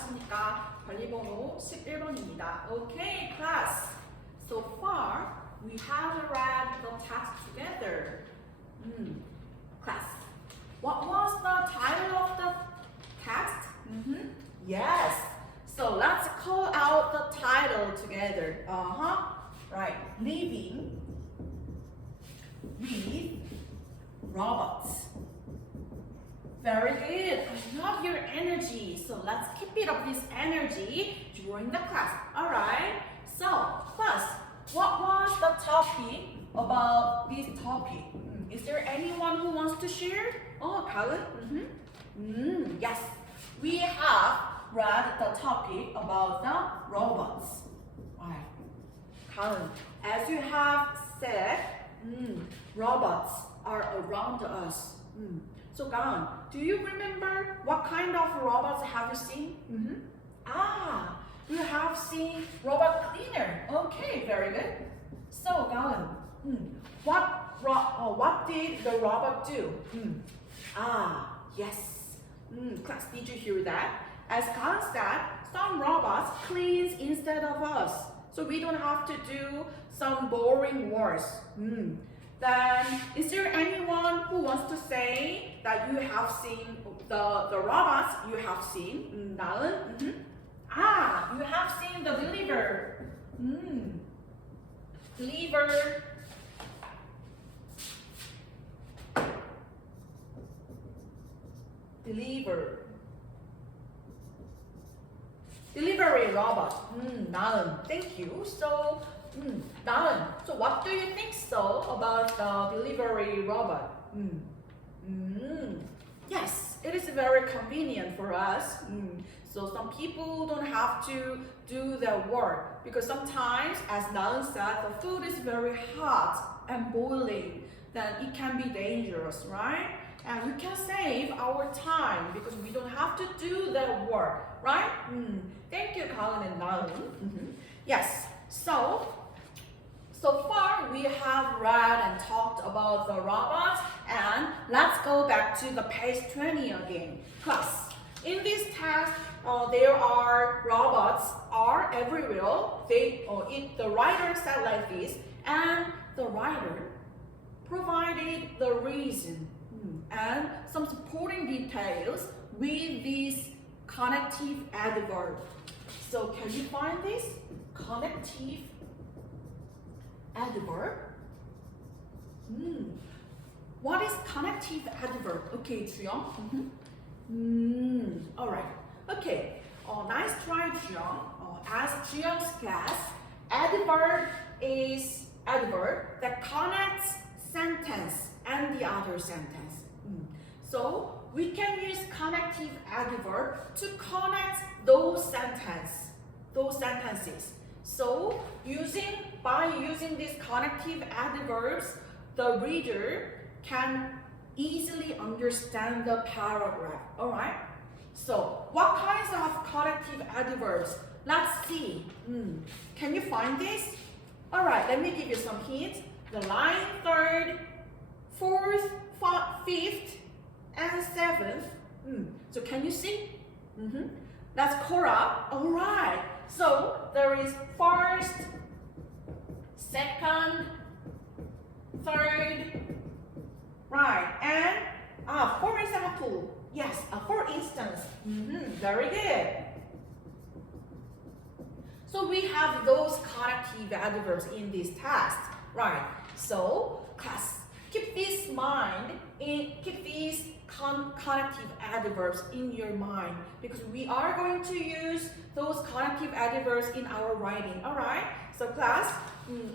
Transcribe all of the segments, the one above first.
나왔으니까 관리번호 11번입니다. Okay, class. So far, we have read the text together. Class, what was the title of the text? Yes. So let's call out the title together. Right. Living with robots. Very good. I love your energy. So let's keep it up this energy during the class. Alright. So, class, what was the topic about this topic? Is there anyone who wants to share? Oh, Colin? Yes. We have read the topic about the robots. Right. Colin, as you have said, robots are around us. So, Colin, do you remember what kind of robots have you seen? You have seen robot cleaner. Okay, very good. So, Colin, what did the robot do? Yes. Class, did you hear that? As Colin said, some robots cleans instead of us. So we don't have to do some boring works. Then, is there anyone who wants to say that you have seen the robots you have seen? 나은? You have seen the deliver. Deliver. Delivery robot. 나은, thank you. So, 나은, so what do you think so about the delivery robot? Yes, it is very convenient for us. So some people don't have to do their work because sometimes, as Naeun said, the food is very hot and boiling. Then it can be dangerous, right? And we can save our time because we don't have to do their work, right? Thank you, Colin and Naeun. Yes. So far we have read and talked about the robots, and let's go back to the page 20 again. Class, in this text, there are robots are everywhere. The writer said like this, and the writer provided the reason and some supporting details with this connective adverb. So can you find this connective adverb? What is connective adverb? Okay, Chuyong. All right. Okay. Nice try, Chuyong. As Chuyong's class, adverb is adverb that connects sentence and the other sentence. So we can use connective adverb to connect those sentences. So by using these connective adverbs, the reader can easily understand the paragraph. Alright? So what kinds of connective adverbs? Let's see. Can you find this? Alright, let me give you some hints. The line third, fourth, fifth, and seventh. So can you see? Let's call up. Alright. So there is first, second, third, right, and for example, yes, for instance, very good. So we have those connective adverbs in this text, right? So class, keep these connective adverbs in your mind because we are going to use those connective adverbs in our writing. All right. So class,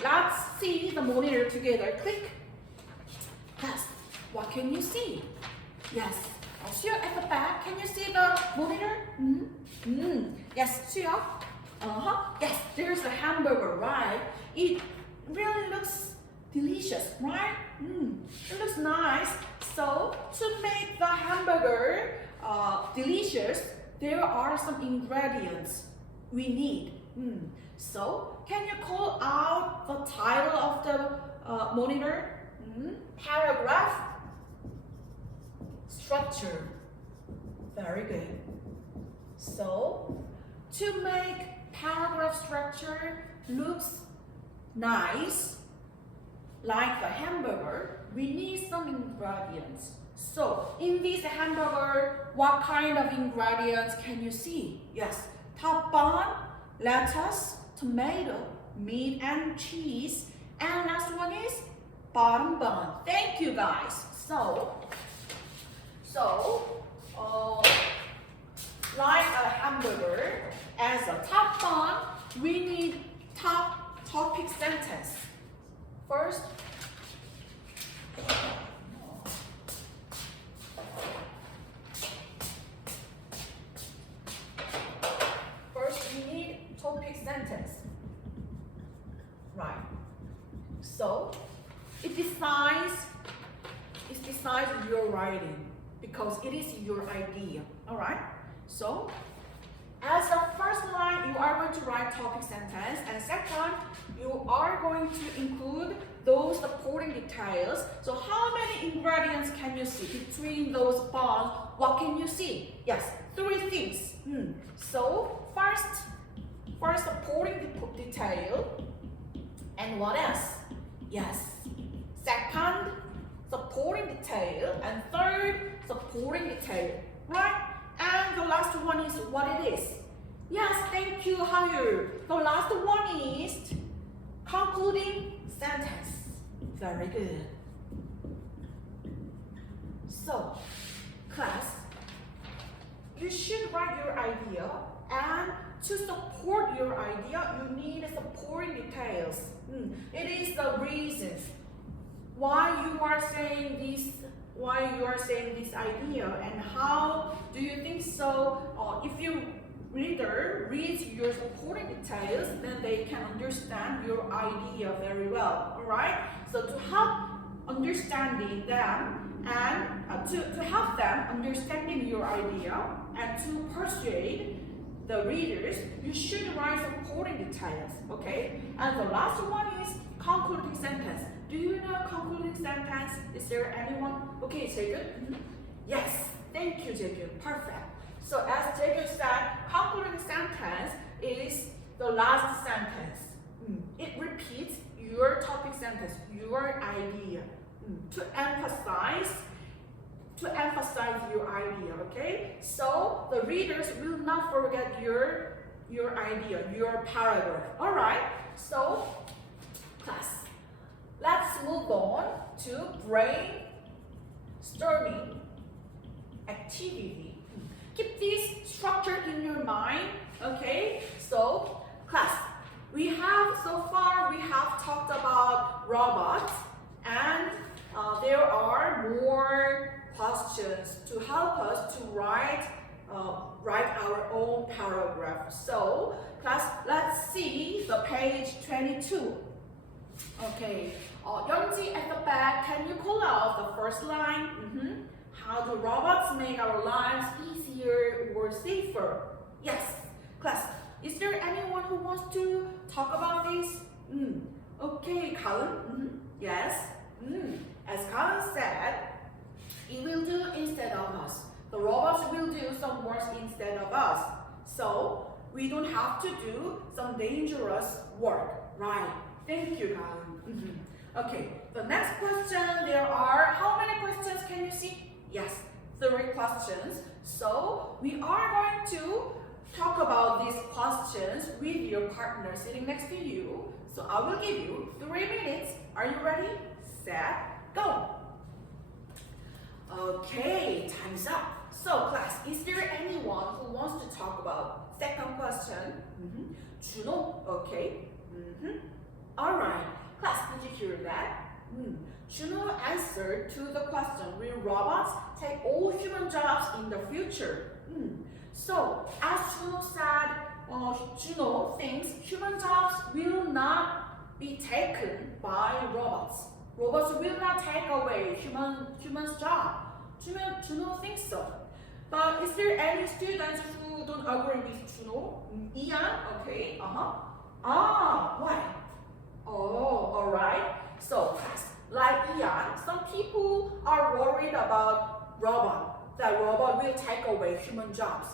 let's see the monitor together. Click. Class, what can you see? Yes. Sure, at the back, can you see the monitor? Yes, sure. Yes, there's a hamburger, right? It really looks delicious, right? It looks nice. So to make the hamburger delicious, there are some ingredients we need. So can you call out the title of the monitor? Paragraph, structure. Very good. So, to make paragraph structure looks nice, like a hamburger, we need some ingredients. So, in this hamburger, what kind of ingredients can you see? Yes, top bun, lettuce, tomato, meat and cheese, and last one is bottom bun. Thank you guys. Like a hamburger, as a top bun, we need topic sentence. First, we need topic sentence. Right. So it decides your writing because it is your idea. All right. So as a first line, you are going to write topic sentence, and second, you are going to include those supporting details. So how many ingredients can you see between those buns? What can you see? Yes, 3 things. So first supporting detail, and what else? Yes, second supporting detail, and third supporting detail, right? And the last one is what it is. Yes, thank you, Hayu. The last one is concluding sentence. Very good. So, class, you should write your idea, and to support your idea, you need supporting details. It is the reasons why you are saying this idea, and how do you think so. If your reader reads your supporting details, then they can understand your idea very well. All right. So to help understanding them, and to help them understanding your idea, and to persuade the readers, you should write supporting details. Okay. And the last one is concluding sentence. Do you know concluding sentence? Is there anyone? Okay, Jae-gyun? Yes, thank you, Jae-gyun. Perfect. So as Jae-gyun said, concluding sentence is the last sentence. It repeats your topic sentence, your idea, to emphasize your idea. Okay, so the readers will not forget your idea, your paragraph. All right. So class, let's move on to brainstorming activity. Keep this structure in your mind, okay? So, class, so far we have talked about robots, and there are more questions to help us to write our own paragraph. So, class, let's see the page 22. Okay, Youngji at the back, can you call out the first line? How do robots make our lives easier or safer? Yes, class, is there anyone who wants to talk about this? Okay, Colin. Yes. As Colin said, it will do instead of us. The robots will do some work instead of us. So we don't have to do some dangerous work, right? Thank you, Colin. Okay, the next question, there are, how many questions can you see? Yes, 3 questions. So we are going to talk about these questions with your partner sitting next to you. So I will give you 3 minutes. Are you ready? Set, go. Okay, time's up. So class, is there anyone who wants to talk about second question? Juno, okay. All right, class, did you hear that? Juno answered to the question, will robots take all human jobs in the future? So, as Juno said, Juno thinks human jobs will not be taken by robots. Robots will not take away human's job. Juno thinks so. But is there any students who don't agree with Juno? Ian? Okay, why? Oh, alright. So, like Ian, some people are worried about that robot will take away human jobs.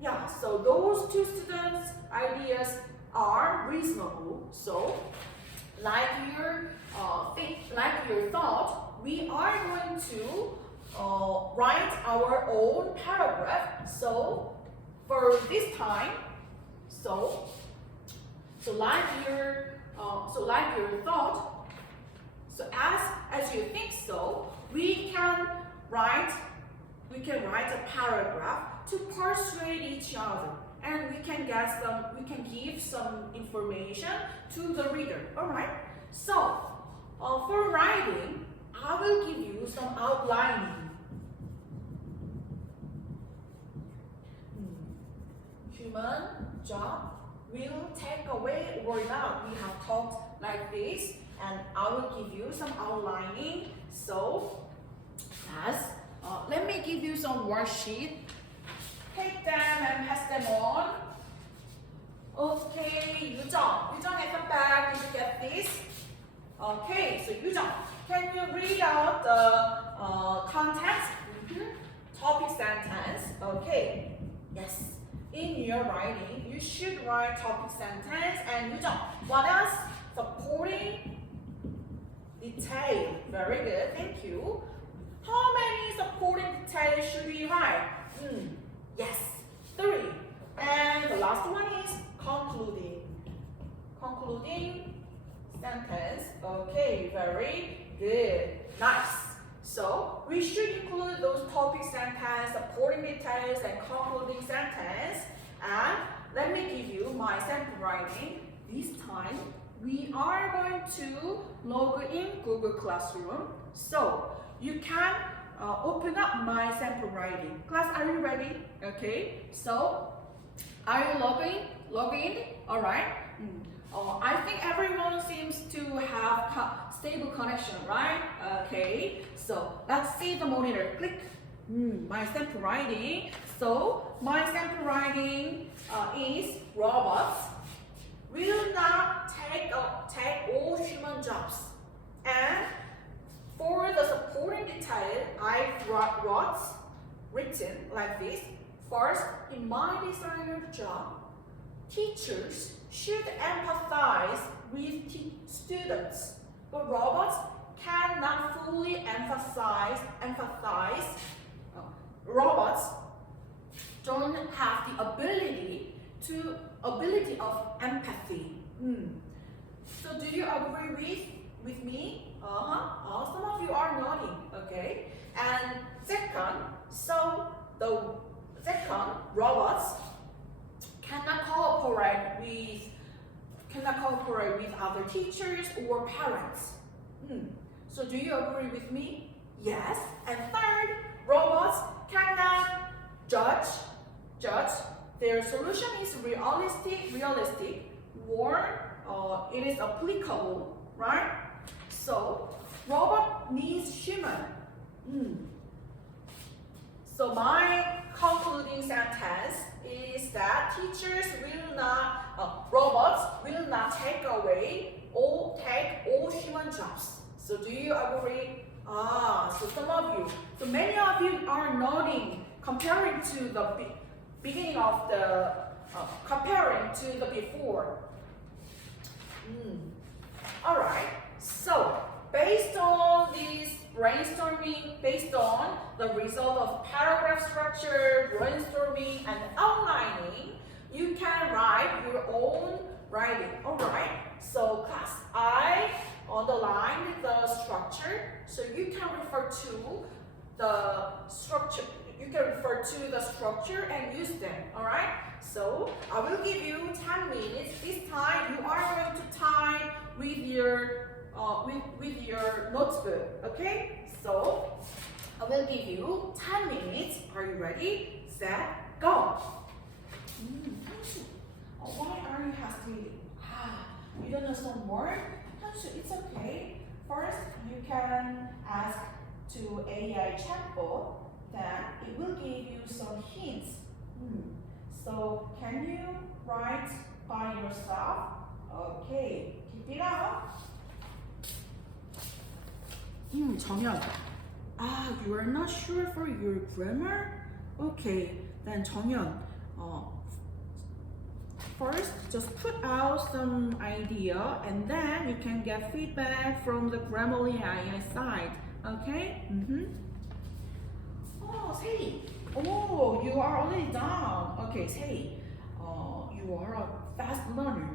Yeah, so those two students' ideas are reasonable. So, like your thought, we are going to write our own paragraph. So, for this time, so like your thought. So as you think so, we can write a paragraph to persuade each other, and we can give some information to the reader. All right. So for writing, I will give you some outlining. Human job will take away or not. We have talked like this, and I will give you some outlining. So, let me give you some worksheet. Take them and pass them on. Okay, Yujong at the back, did you get this? Okay, so Yujong, can you read out the context? Topic sentence. Okay, yes. In your writing, you should write topic sentence and Yujong. What else? Supporting detail. Very good, thank you. How many supporting details should we write? Yes, 3. And the last one is concluding. Concluding sentence. Okay, very good. Nice. So we should include those topic sentence, supporting details, and concluding sentence. And let me give you my sample writing. This time we are going to log in Google Classroom. So you can open up my sample writing. Class, are you ready? Okay. So are you logging in? All right. I think everyone seems to have stable connection, right? Okay, so let's see the monitor. Click. My sample writing. So my sample writing is robots will not take all human jobs. And for the supporting detail, I've written like this. First, in my designer job, teachers should empathize with students, but robots cannot fully empathize. Robots don't have the ability of empathy. So do you agree with me? Some of you are nodding. Okay. And second, robots cannot cooperate with other teachers or parents. So do you agree with me? Yes. And third, robots cannot judge their solution is realistic or it is applicable, right? So robot needs human. So my concluding sentence is that robots will not take all human jobs. So do you agree? So many of you are nodding, comparing to the beginning of the, comparing to the before. All right. So based on this brainstorming, based on the result of paragraph structure, brainstorming, and outlining, you can write your own writing. All right. So class, I underlined the structure, so you can refer to the structure. You can refer to the structure and use them. All right. So I will give you 10 minutes. This time you are going to type with your notebook. Okay. So I will give you 10 minutes. Are you ready? Set, go. Why are you hesitating? You don't know some word? It's okay. First, you can ask to AI chatbot, then it will give you some hints. So can you write by yourself? Okay, keep it up. 정연. You are not sure for your grammar? Okay, then 정연, uh, first just put out some idea and then you can get feedback from the Grammarly AI side. Okay? Oh, say. Oh, you are already done. Okay, say. You are a fast learner.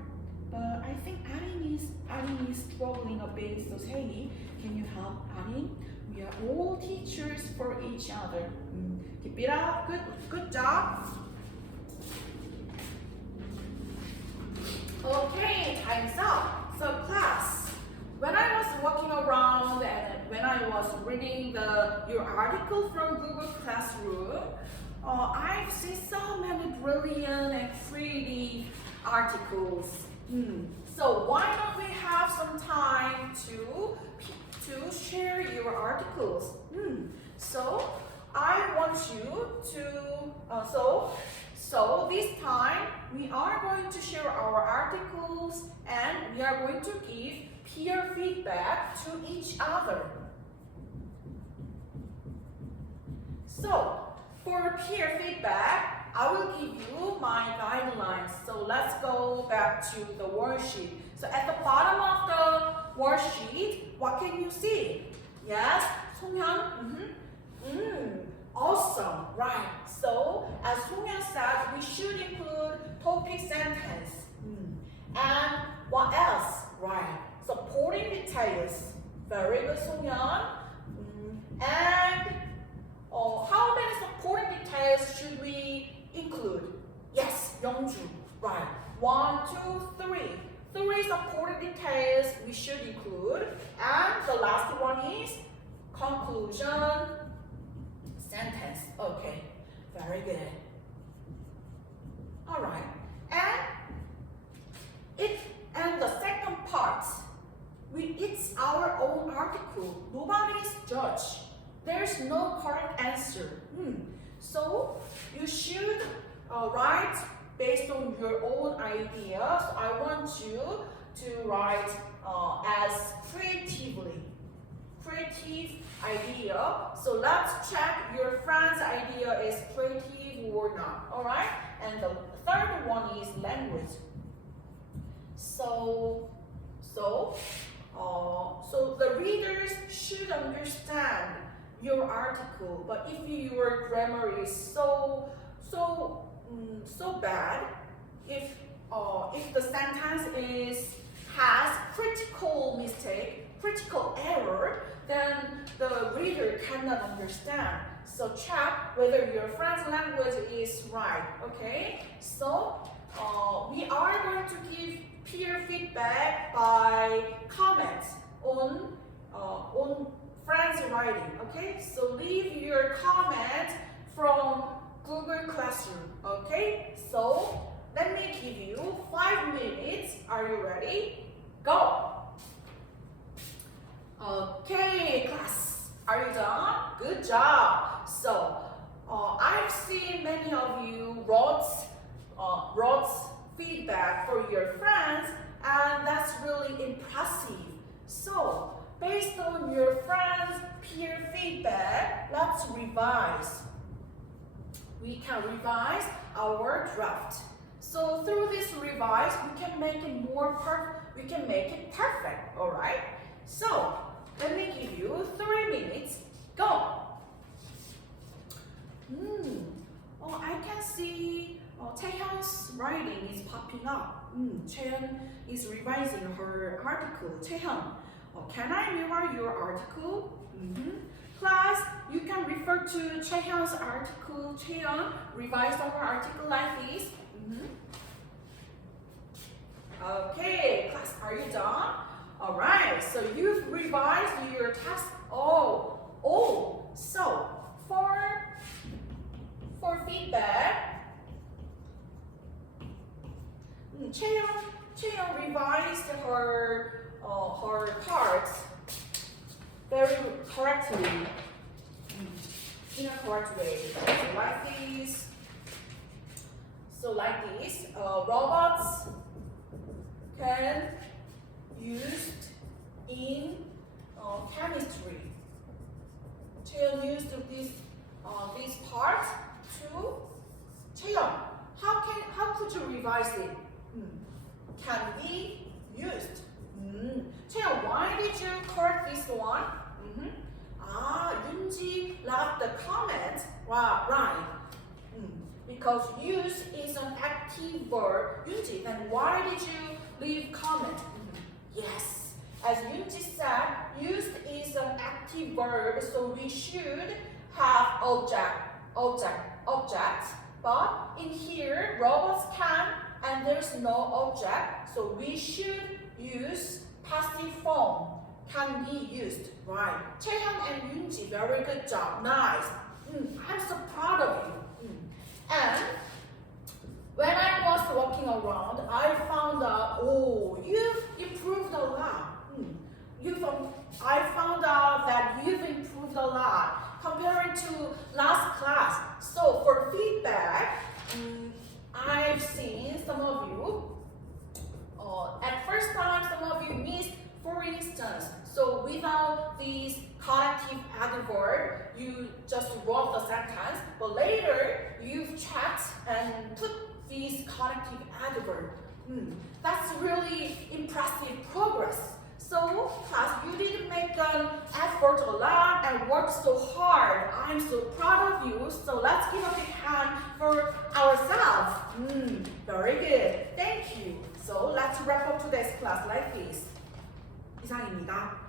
But I think Arin is struggling a bit. So say, can you help Arin? We are all teachers for each other. Keep it up. Good job. Okay, time's up. So class, when I was walking around and when I was reading your article from Google Classroom, I've seen so many brilliant and pretty articles. So why don't we have some time to share your articles? So I want you to so this time we are going to share our articles and we are going to give peer feedback to each other. So for peer feedback, I will give you my guidelines. So let's go back to the worksheet. So at the bottom of the worksheet, what can you see? Yes, Songhyun? Awesome, right. So as Songhyun said, we should include topic sentence. And what else? Right, supporting details. Very good, Songhyun. And how many supporting details should we include? Yes, Youngju. Right. 1, 2, 3. 3 supporting details we should include. And the last one is conclusion sentence. Okay. Very good. Alright. And the second part, it's our own article. Nobody's judge. There's no correct answer. So you should write based on your own ideas. I want you to write as creative idea. So let's check your friend's idea is creative or not. All right. And the third one is language. So the readers should understand your article, but if your grammar is so bad, if the sentence has critical error, then the reader cannot understand. So check whether your friend's language is right. Okay, so we are going to give peer feedback by comments on friends writing. Okay, so leave your comment from Google Classroom. Okay, so let me give you 5 minutes. Are you ready? Go. Okay, class, are you done? Good job. So I've seen many of you wrote feedback for your friends, and that's really impressive. So based on your friends' peer feedback, let's revise. We can revise our draft. So through this revise, we can make it perfect. All right. So let me give you 3 minutes. Go. I can see Taehyun's writing is popping up. Chaehyun is revising her article. Chaehyun, can I mirror your article? Class, you can refer to Chaehyun's article. Chaehyun revised our article like this. Okay, class, are you done? All right, so you've revised your text. So for feedback, Chaehyun revised her parts very correctly, in a correct way. So like this, robots can used in chemistry. Chaehyun used this part to Chaehyun. How could you revise it? Can be used. Chaeyoung, why did you correct this one? Yoonji left the comment. Right. Because use is an active verb. Yoonji, then why did you leave comment? Yes. As Yoonji said, used is an active verb, so we should have object. But in here, robots can, and there's no object, so we should use passive form. Can be used, right? Chaeyoung and Yoonji, very good job, nice. I'm so proud of you. And when I was walking around, I found out, you've improved a lot. I found out that you've improved a lot comparing to last class. So for feedback, I've seen some of you, at first time some of you missed, for instance, so without this connective adverb, you just wrote the sentence, but later you've checked and put this connective adverb. That's really impressive progress. So, class, you did make an effort a lot and worked so hard. I'm so proud of you. So let's give a big hand for ourselves. Very good. Thank you. So let's wrap up today's class like this. 이상입니다.